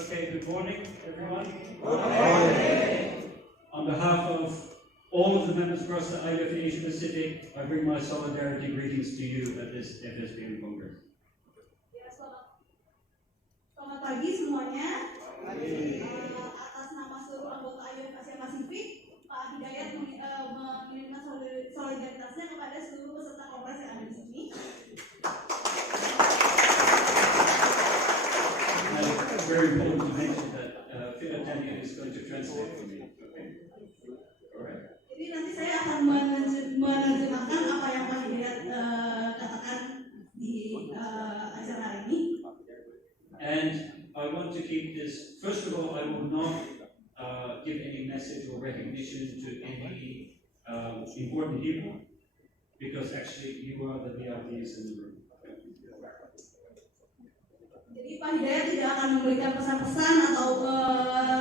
Okay, good morning, everyone. Good morning. On behalf of all of the members across the IUF Asia Pacific, I bring my solidarity greetings to you at this FSPM Congress. Ya, selamat pagi semuanya. Atas nama seluruh anggota IUF Asia Pasifik, Pak Hidayat mengirimkan solidaritasnya kepada seluruh peserta kongres yang ada di sini. It's very important to mention that Philip is going to translate for me. Okay. All right. Jadi nanti saya akan menerjemahkan apa yang Pak Hidayat katakan di acara hari ini. And I want to keep this. First of all, I will not give any message or recognition to any important people, because actually you are the VIPs in the room. Jadi Pak Hidayat tidak akan memberikan pesan-pesan atau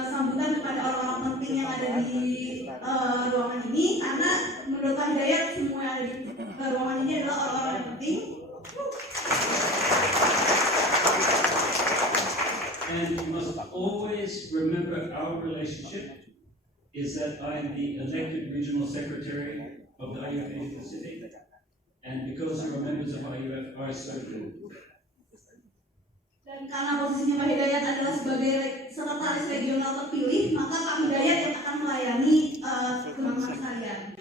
sambutan kepada orang-orang penting yang ada di ruangan ini, karena menurut Pak Hidayat semua yang ada di ruangan ini adalah orang-orang yang penting. And you must always remember our relationship is that I am the elected regional secretary of the IUF Asia Pacific, and because you are members of IUF, I serve you. Dan karena posisinya Pak Hidayat adalah sebagai sekretaris regional terpilih, maka Pak Hidayat yang akan melayani teman-teman sekalian.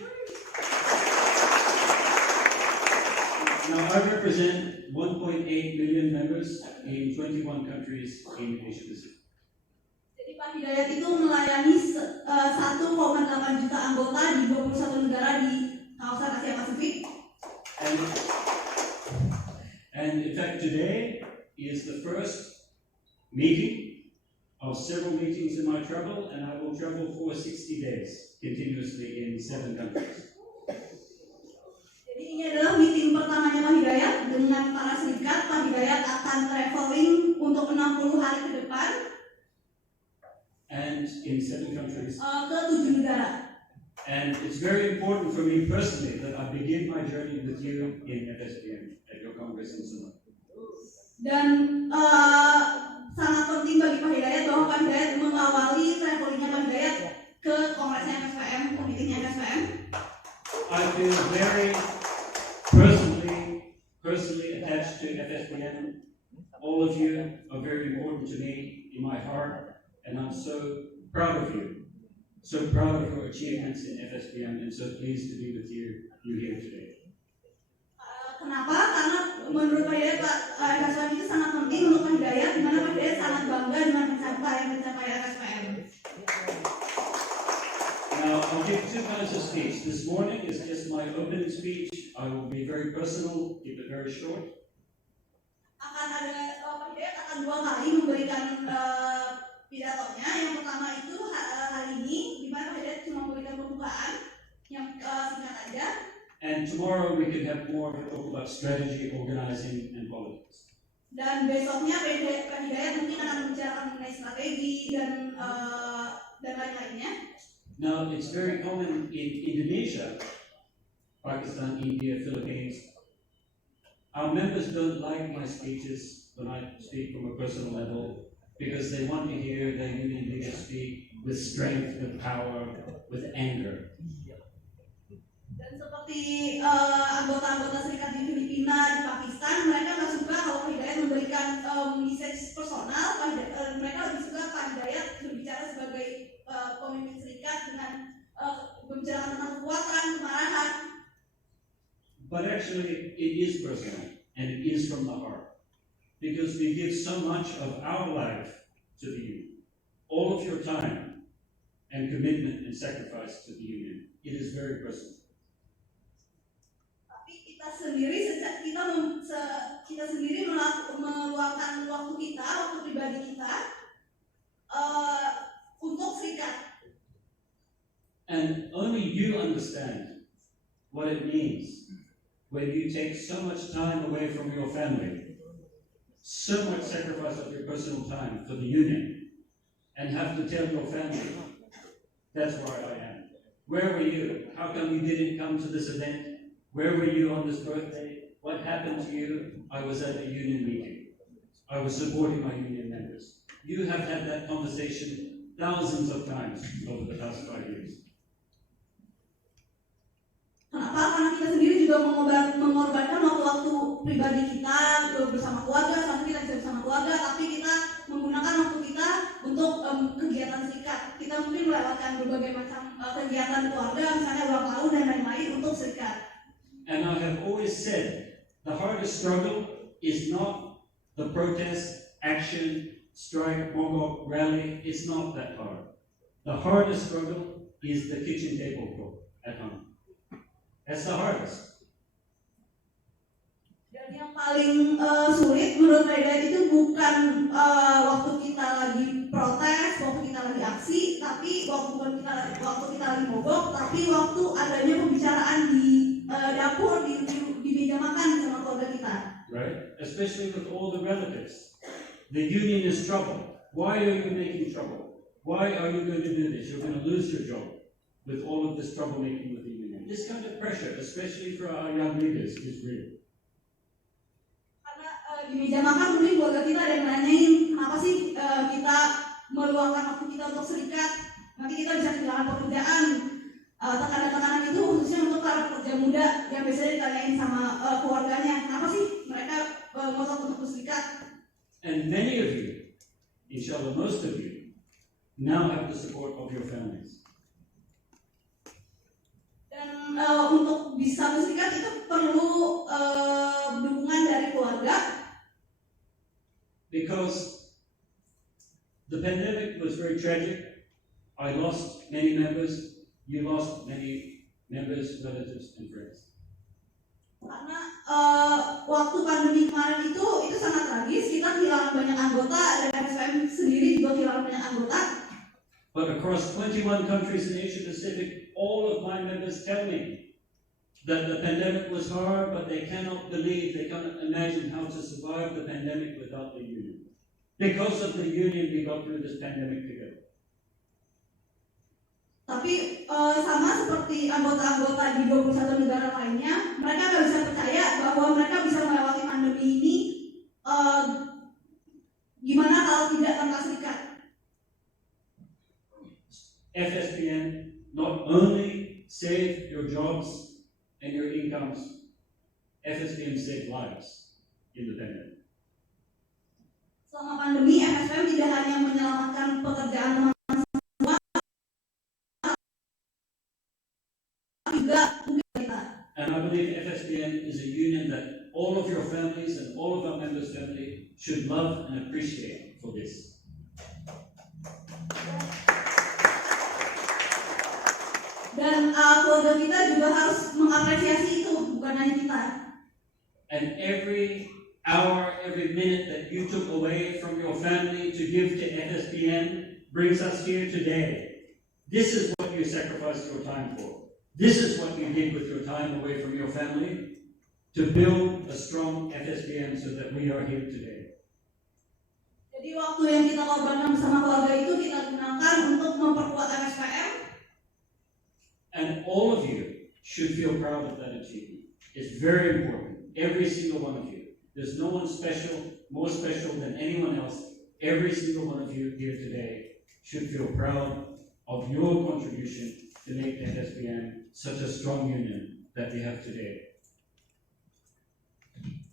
Now I represent 1.8 million members in 21 countries in Asia Pacific. Jadi Pak Hidayat itu melayani 1,8 juta anggota di 21 negara di kawasan Asia Pasifik. And in fact today is the first meeting of several meetings in my travel, and I will travel for 60 days continuously in 7 countries. Jadi ini adalah meeting pertamanya Pak Hidayat dengan para serikat. Pak Hidayat akan traveling untuk 60 hari ke depan. And in 7 countries. Ke 7 negara. And it's very important for me personally that I begin my journey with you in FSPM at your Congress in Semarang. Dan sangat penting bagi Pak Hidayat bahwa Pak Hidayat mengawali travelingnya Pak Hidayat ke Kongresnya FSPM, meetingnya FSPM. I feel very personally attached to FSPM. All of you are very important to me in my heart, and I'm so proud of you. So proud of your achievements in FSPM, and so pleased to be with you here today. Kenapa? Karena menurut Pak Hidayat, FSPM itu sangat penting untuk Pak Hidayat, di mana Pak Hidayat sangat bangga dengan pencapaian FSPM. Now, I'll give 2 kinds of speech. This morning is just my opening speech. I will be very personal, keep it very short. Akan ada, Pak Hidayat akan 2 kali memberikan pidatonya. Yang pertama itu hari ini, di mana Pak Hidayat cuma memberikan pembukaan yang singkat aja. And tomorrow we can have more of a talk about strategy, organizing, and politics. Dan besoknya Pak Hidayat mungkin akan membicarakan mengenai strategi dan lain-lainnya. Now, it's very common in Indonesia, Pakistan, India, Philippines. Our members don't like my speeches when I speak from a personal level because they want to hear their union leaders speak with strength, with power, with anger. Dan seperti anggota-anggota serikat di Filipina, di Pakistan, mereka nggak suka kalau Pak Hidayat memberikan message personal. Mereka lebih suka Pak Hidayat berbicara sebagai pemimpin serikat dengan berbicara tentang kekuatan, kemarahan. But actually, it is personal, and it is from the heart, because we give so much of our life to the union, all of your time and commitment and sacrifice to the union. It is very personal. Kita sendiri meluangkan waktu kita, waktu pribadi kita untuk serikat. And only you understand what it means when you take so much time away from your family, so much sacrifice of your personal time for the union, and have to tell your family, that's where I am. Where were you? How come you didn't come to this event? Where were you on this birthday? What happened to you? I was at a union meeting. I was supporting my union members. you have had that conversation thousands of times over the past 5 years. Kenapa? Karena kita sendiri juga mengorbankan waktu-waktu pribadi kita bersama keluarga, saat kita bisa bersama keluarga, tapi kita menggunakan waktu kita untuk kegiatan serikat. Kita mungkin melewatkan berbagai macam kegiatan keluarga, misalnya ulang tahun dan lain-lain untuk serikat. And I have always said, the hardest struggle is not the protest, action, strike, mogok, rally. It's not that hard. The hardest struggle is the kitchen table talk at home. That's the hardest. Dan yang paling sulit menurut saya itu bukan waktu kita lagi protes, waktu kita lagi aksi, tapi waktu kita lagi mogok, tapi waktu adanya pembicaraan di dapur, di meja makan sama keluarga kita. Right? Especially with all the relatives. The union is trouble. Why are you making trouble? Why are you going to do this? You're going to lose your job with all of this troublemaking with the union. This kind of pressure, especially for our young leaders, is real. Karena di meja makan mungkin keluarga kita ada yang nanyain, kenapa sih kita meluangkan waktu kita untuk serikat? Nanti kita bisa kehilangan pekerjaan. Tekanan-tekanan itu khususnya untuk para pekerja muda yang biasanya ditanyain sama keluarganya, kenapa sih mereka ngotot untuk berserikat? And many of you, inshallah most of you, now have the support of your families. Dan untuk bisa berserikat itu perlu dukungan dari keluarga. Because the pandemic was very tragic. I lost many members. You lost many members, relatives, and friends. Karena waktu pandemi kemarin itu sangat tragis. Kita kehilangan banyak anggota dan FSPM sendiri juga kehilangan banyak anggota. But across 21 countries in Asia Pacific, all of my members tell me that the pandemic was hard, but they cannot imagine how to survive the pandemic without the union. Because of the union, we got through this pandemic together. Tapi sama seperti anggota-anggota di 21 negara lainnya, mereka nggak bisa percaya bahwa mereka bisa melewati pandemi ini gimana kalau tidak tanpa serikat. FSPM not only saved your jobs and your incomes, FSPM saved lives in the pandemic. Selama pandemi, FSPM tidak hanya menyelamatkan pekerjaan teman-teman semua, juga kita. And I believe FSPM is a union that all of your families and all of our members' family should love and appreciate for this. Dan keluarga kita juga harus mengapresiasi itu, bukan hanya kita. And every hour, every minute that you took away from your family to give to FSPM brings us here today. This is what you sacrificed your time for. This is what you did with your time away from your family to build a strong FSPM so that we are here today. Jadi waktu yang kita korbankan bersama keluarga itu kita gunakan untuk memperkuat FSPM. And all of you should feel proud of that achievement. It's very important. Every single one of you. There's no one special, more special than anyone else. Every single one of you here today should feel proud of your contribution to make the FSPM such a strong union that we have today.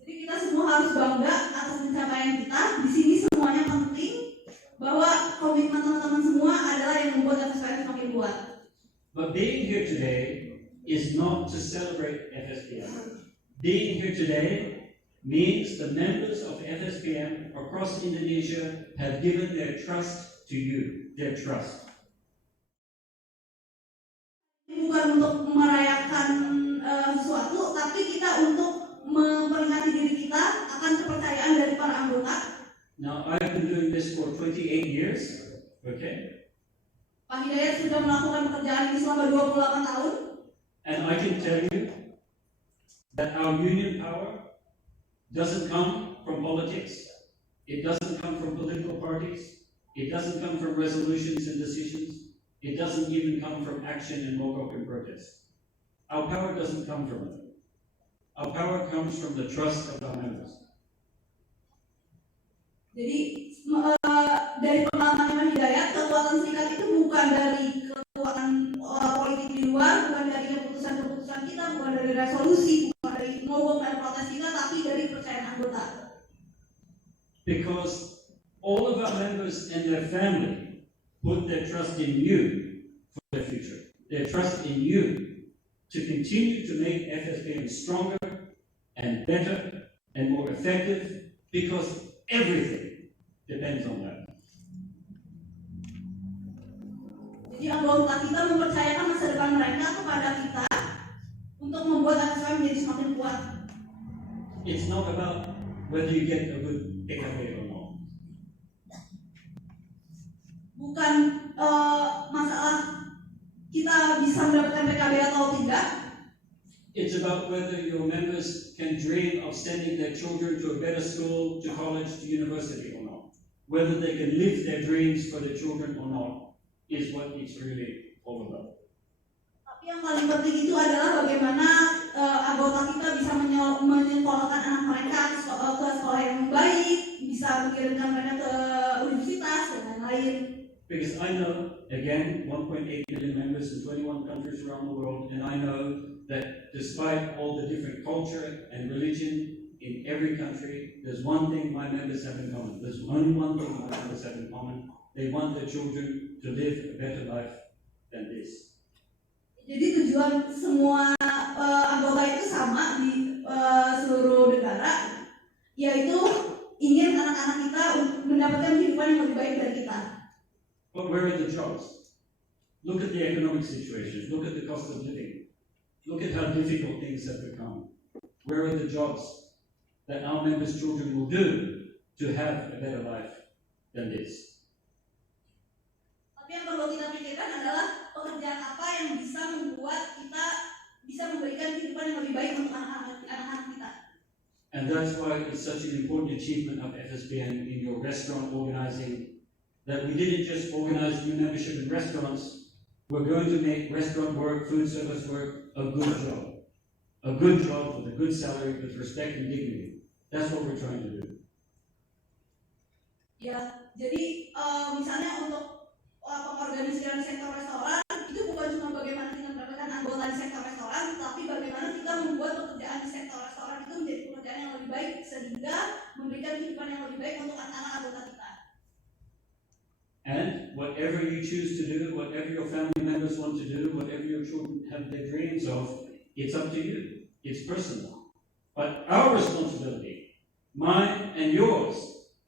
Jadi kita semua harus bangga atas pencapaian kita. Di sini semuanya penting bahwa komitmen teman-teman semua adalah yang membuat FSPM semakin kuat. But being here today is not to celebrate FSPM. Being here today means the members of FSPM across Indonesia have given their trust to you, their trust. Bukan untuk merayakan sesuatu, tapi kita untuk memperingati diri kita akan kepercayaan dari para anggota. Now, I've been doing this for 28 years, okay? Pak Hidayat sudah melakukan pekerjaan ini selama 28 tahun. And I can tell you that our union power doesn't come from politics. It doesn't come from political parties. It doesn't come from resolutions and decisions. It doesn't even come from action and mogok and protest. Our power doesn't come from it. Our power comes from the trust of our members. Jadi dari members and their family put their trust in you for their future. Their trust in you to continue to make FSPM stronger and better and more effective, because everything depends on that. Jadi anggota kita mempercayakan masa depan mereka kepada kita untuk membuat FSPM menjadi semakin kuat. It's not about whether you get a good PKB or not. Bukan masalah kita bisa mendapatkan PKB atau tidak. It's about whether your members can dream of sending their children to a better school, to college, to university or not. Whether they can live their dreams for their children or not is what it's really all about. Tapi yang paling penting itu adalah bagaimana anggota kita bisa menyekolahkan anak mereka ke sekolah yang baik, bisa mengirimkan mereka ke universitas dan lain-lain. Because I know, again, 1.8 million members in 21 countries around the world, and I know that despite all the different culture and religion in every country, there's one thing my members have in common. There's only one thing my members have in common. They want their children to live a better life than this. Jadi tujuan semua anggota itu sama di seluruh negara, yaitu ingin anak-anak kita mendapatkan kehidupan yang lebih baik dari kita. But where are the jobs? Look at the economic situation. Look at the cost of living. Look at how difficult things have become. Where are the jobs that our members' children will do to have a better life than this? Tapi yang perlu kita pikirkan adalah pekerjaan apa yang bisa membuat kita bisa memberikan kehidupan yang lebih baik untuk anak-anak kita. And that's why it's such an important achievement of FSPM in your restaurant organizing, that we didn't just organize new membership in restaurants. We're going to make restaurant work, food service work, a good job. A good job with a good salary, with respect and dignity. That's what we're trying to do. Ya, jadi misalnya untuk pengorganisiran sektor restoran, itu bukan cuma bagaimana kita mendapatkan anggota di sektor restoran, tapi bagaimana kita membuat pekerjaan di sektor restoran itu menjadi pekerjaan yang lebih baik, sehingga memberikan kehidupan yang lebih baik untuk anak-anak anggota kita. And whatever you choose to do, whatever your family members want to do, whatever your children have their dreams of, it's up to you. It's personal. But our responsibility, mine and yours,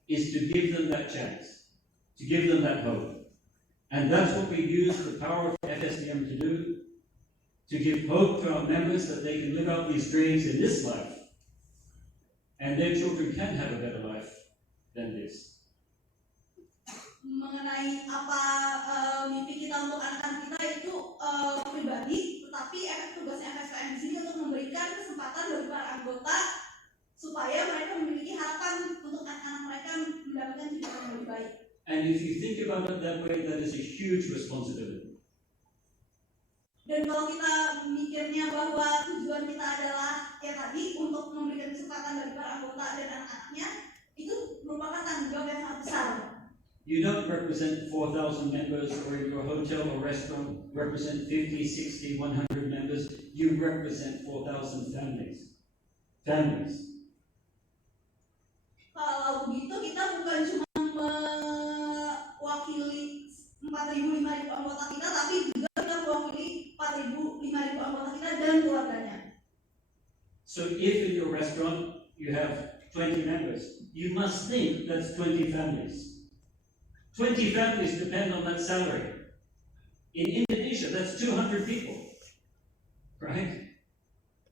is to give them that chance, to give them that hope. And that's what we use the power of FSPM to do, to give hope to our members that they can live out these dreams in this life, and their children can have a better life than this. Mengenai apa mimpi kita untuk anak-anak kita itu pribadi, tetapi tugas FSPM di sini untuk memberikan kesempatan bagi para anggota supaya mereka memiliki harapan untuk anak-anak mereka mendapatkan kehidupan yang lebih baik. And if you think about it that way, that is a huge responsibility. Dan kalau kita mikirnya bahwa tujuan kita adalah tadi untuk memberikan kesempatan bagi para anggota dan anak-anaknya, itu merupakan tanggung jawab yang sangat besar. You don't represent 4,000 members, or in your hotel or restaurant represent 50, 60, 100 members. You represent 4,000 families. Families. Kalau begitu kita bukan cuma mewakili 4.000, 5.000 anggota kita, tapi juga kita mewakili 4.000, 5.000 anggota kita dan keluarganya. So if in your restaurant you have 20 members, you must think that's 20 families. 20 families depend on that salary. In Indonesia, that's 200 people, right?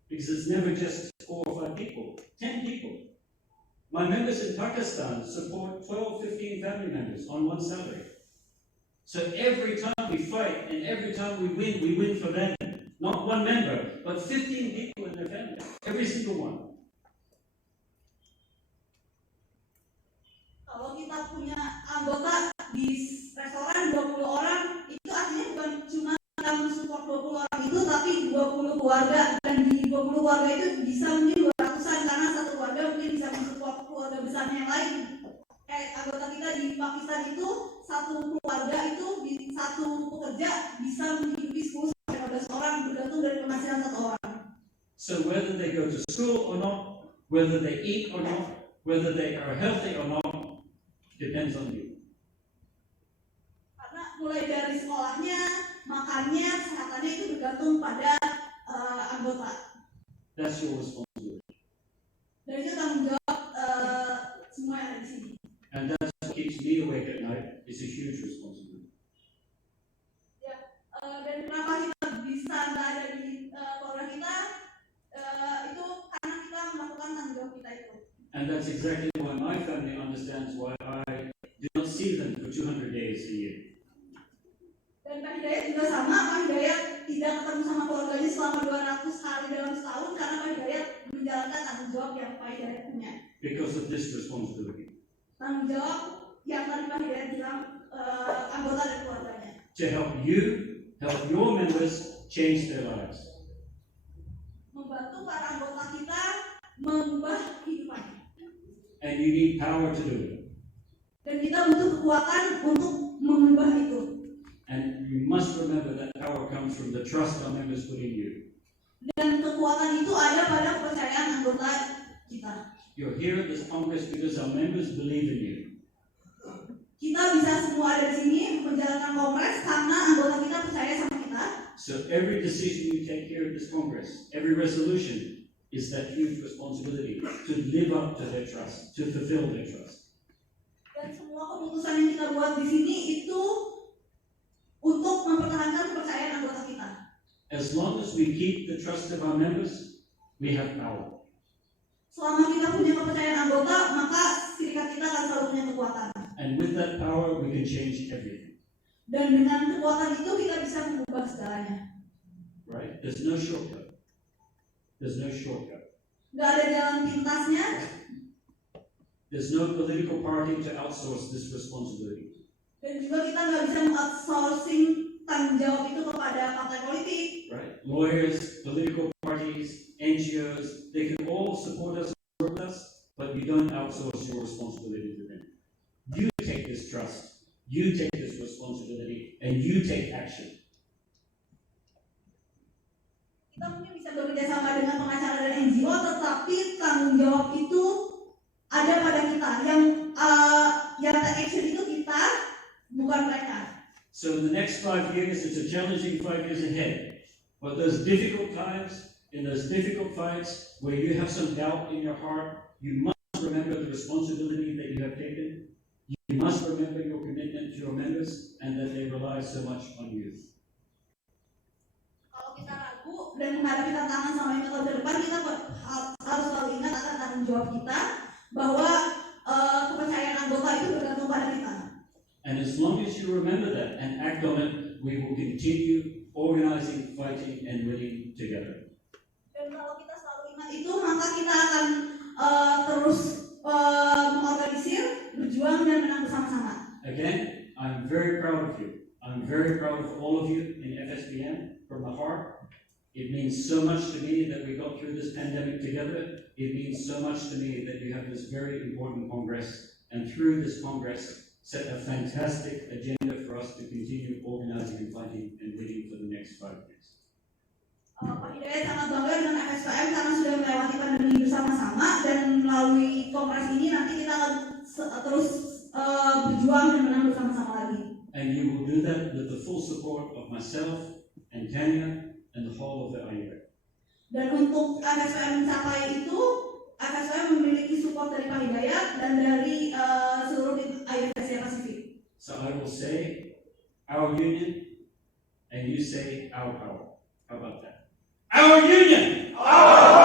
Because it's never just 4 or 5 people, 10 people. My members in Pakistan support 12, 15 family members on one salary. So every time we fight and every time we win for them. Not one member, but 15 people in their family, every single one. Kalau kita punya anggota di restoran 20 orang, itu artinya bukan cuma kita mensupport 20 orang itu, tapi 20 keluarga, dan di 20 keluarga itu bisa menjadi 200-an karena satu keluarga mungkin bisa mensupport keluarga besarnya yang lain. Kayak anggota kita di Pakistan itu, satu keluarga itu di satu pekerja bisa menghidupi 10-15 orang bergantung dari penghasilan satu orang. So whether they go to school or not, whether they eat or not, whether they are healthy or not, depends on you. mulai dari sekolahnya, makannya, kesehatannya itu bergantung pada anggota. That's your responsibility. Dan itu tanggung jawab semua yang ada di sini. And that's what keeps me awake at night. It's a huge responsibility. Ya, dan kenapa kita bisa berada di keluarga kita, itu karena kita melakukan tanggung jawab kita itu. And that's exactly why my family understands why I do not see them for 200 days a year. Dan Pak Hidayat juga sama, Pak Hidayat tidak ketemu sama keluarganya selama 200 hari dalam setahun karena Pak Hidayat menjalankan tanggung jawab yang Pak Hidayat punya. Because of this responsibility. Tanggung jawab yang tadi Pak Hidayat bilang anggota dan keluarganya. To help you, help your members change their lives. Membantu para anggota kita mengubah kehidupannya. And you need power to do it. Dan kita butuh kekuatan untuk mengubah itu. And you must remember that power comes from the trust our members put in you. Dan kekuatan itu ada pada kepercayaan anggota kita. You're here at this Congress because our members believe in you. Kita bisa semua ada di sini menjalankan kongres karena anggota kita percaya sama kita. So every decision you take here at this Congress, every resolution, is that huge responsibility to live up to their trust, to fulfill their trust. Dan semua keputusan yang kita buat di sini itu untuk mempertahankan kepercayaan anggota kita. As long as we keep the trust of our members, we have power. Selama kita punya kepercayaan anggota, maka serikat kita akan selalu punya kekuatan. And with that power, we can change everything. Dan dengan kekuatan itu kita bisa mengubah segalanya. Right? There's no shortcut. There's no shortcut. Gak ada jalan pintasnya. There's no political party to outsource this responsibility. Dan juga kita nggak bisa outsourcing tanggung jawab itu kepada partai politik. Right? Lawyers, political parties, NGOs, they can all support us and work with us, but you don't outsource your responsibility to them. You take this trust, you take this responsibility, and you take action. Kita mungkin bisa bekerja sama dengan pengacara dan NGO, tetapi tanggung jawab itu ada pada kita. Yang action itu kita, bukan mereka. So in the next 5 years, it's a challenging 5 years ahead. But those difficult times, in those difficult fights, where you have some doubt in your heart, you must remember the responsibility that you have taken. You must remember your commitment to your members and that they rely so much on you. Kalau kita ragu dan menghadapi tantangan sama yang tahun depan, kita harus selalu ingat akan tanggung jawab kita bahwa kepercayaan anggota itu bergantung pada kita. And as long as you remember that and act on it, we will continue organizing, fighting, and winning together. Dan kalau kita selalu ingat itu, maka kita akan terus mengorganisir, berjuang, dan menang bersama-sama. Again, I'm very proud of you. I'm very proud of all of you in FSPM from the heart. It means so much to me that we got through this pandemic together. It means so much to me that you have this very important Congress, and through this Congress, set a fantastic agenda for us to continue organizing and fighting and winning for the next 5 years. Pak Hidayat sangat bangga dengan FSPM karena sudah melewati pandemi bersama-sama, dan melalui kongres ini nanti kita akan terus berjuang dan menang bersama-sama lagi. And you will do that with the full support of myself and Tanya and the whole of the IUF. Dan untuk FSPM mencapai itu, FSPM memiliki support dari Pak Hidayat dan dari seluruh IUF Pasifik. So I will say our union, and you say our power. How about that? Our union! Our power!